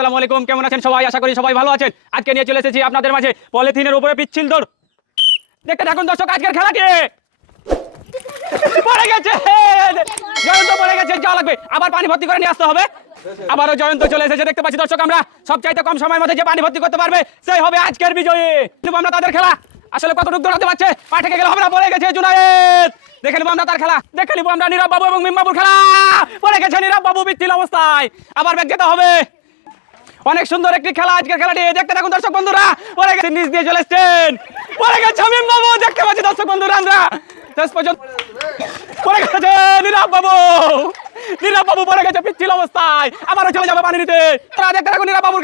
আসসালামু আলাইকুম, কেমন আছেন সবাই? আশা করি সবাই ভালো আছেন। আজকে নিয়ে চলে এসেছি আপনাদের মাঝে পলিথিনের উপরে পিচ্ছিল দৌড়। দেখতে থাকুন দর্শক, আজকের খেলাটি। পড়ে গেছে। জয়ন্ত পড়ে গেছে, যাওয়া লাগবে। আবার পানি ভর্তি করে নিয়ে আসতে হবে। আবারও জয়ন্ত চলে এসেছে, দেখতে পাচ্ছি দর্শক আমরা। সবচাইতে কম সময়ের মধ্যে যে পানি ভর্তি করতে পারবে, সেই হবে আজকের বিজয়ী। নেব আমরা তাদের খেলা। আসলে কতটুকু দৌড়াতে পারছে পা থেকে গেলে হবে না, পড়ে গেছে জুনায়েদ। দেখে নিবো আমরা তার খেলা। দেখে নিবো আমরা নীরব বাবু এবং মিম বাবুর খেলা। পড়ে গেছে নীরব বাবু বিচ্ছিল অবস্থায়। আবার ব্যাগ যেতে হবে। অনেক সুন্দর একটি খেলা আজকের খেলাটি। দেখতে থাকুন দর্শক বন্ধুরা। পড়ে গেছে, নিচ দিয়ে চলে এসছেন। পড়ে গেছে মিম বাবু, দেখতে পাচ্ছি দর্শক বন্ধুরা আমরা। শেষ পর্যন্ত পড়ে গেছে নীরব বাবু। নীরব বাবু পড়ে গেছে পিচ্ছিল অবস্থায়। আবারও চলে যাবে পানি নিতে তারা দেখতে থাকুন নীরব বাবুর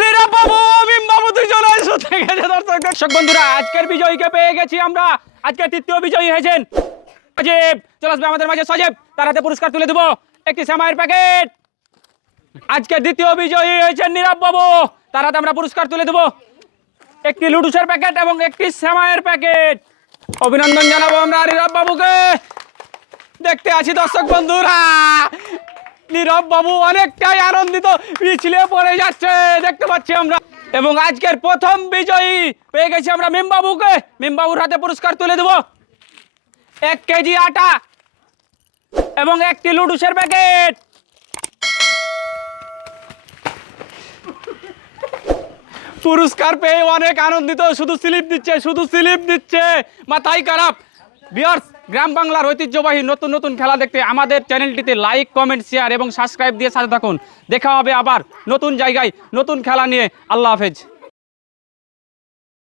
নীরব বাবু দর্শক। দর্শক বন্ধুরা, আজকের বিজয়ীকে পেয়ে গেছি আমরা। আজকের তৃতীয় বিজয়ী হয়েছেন সজীব। চলে আসবে আমাদের মাঝে সজীব। তার হাতে পুরস্কার তুলে দেবো। একটি শ্যামাইয়ের প্যাকেট। আজকের দ্বিতীয় বিজয়ী হয়েছেন নীরব বাবু। তার হাতে আমরা পুরস্কার তুলে দেবো। একটি লুডুসের প্যাকেট এবং একটি শ্যামাইয়ের প্যাকেট। অভিনন্দন জানাব আমরা নীরব বাবুকে। দেখতে আছি দর্শক বন্ধুরা। নীরব বাবু অনেকটাই আনন্দিত, পিছলে পড়ে যাচ্ছে, দেখতে পাচ্ছি আমরা। এবং আজকের প্রথম বিজয়ী পেয়ে গেছি আমরা মিমবাবুকে মিমবাবুর হাতে পুরস্কার তুলে দেবো। এক কেজি আটা এবং একটি লুডুসের প্যাকেট। পুরস্কার পেয়ে অনেক আনন্দিত, শুধু স্লিপ দিচ্ছে, শুধু স্লিপ দিচ্ছে। মাথাই খারাপ। বিয়ার্স গ্রাম বাংলার ঐতিহ্যবাহী নতুন নতুন খেলা দেখতে আমাদের চ্যানেলটিতে লাইক কমেন্ট শেয়ার এবং সাবস্ক্রাইব দিয়ে সাথে থাকুন। দেখা হবে আবার নতুন জায়গায় নতুন খেলা নিয়ে। আল্লাহ হাফেজ।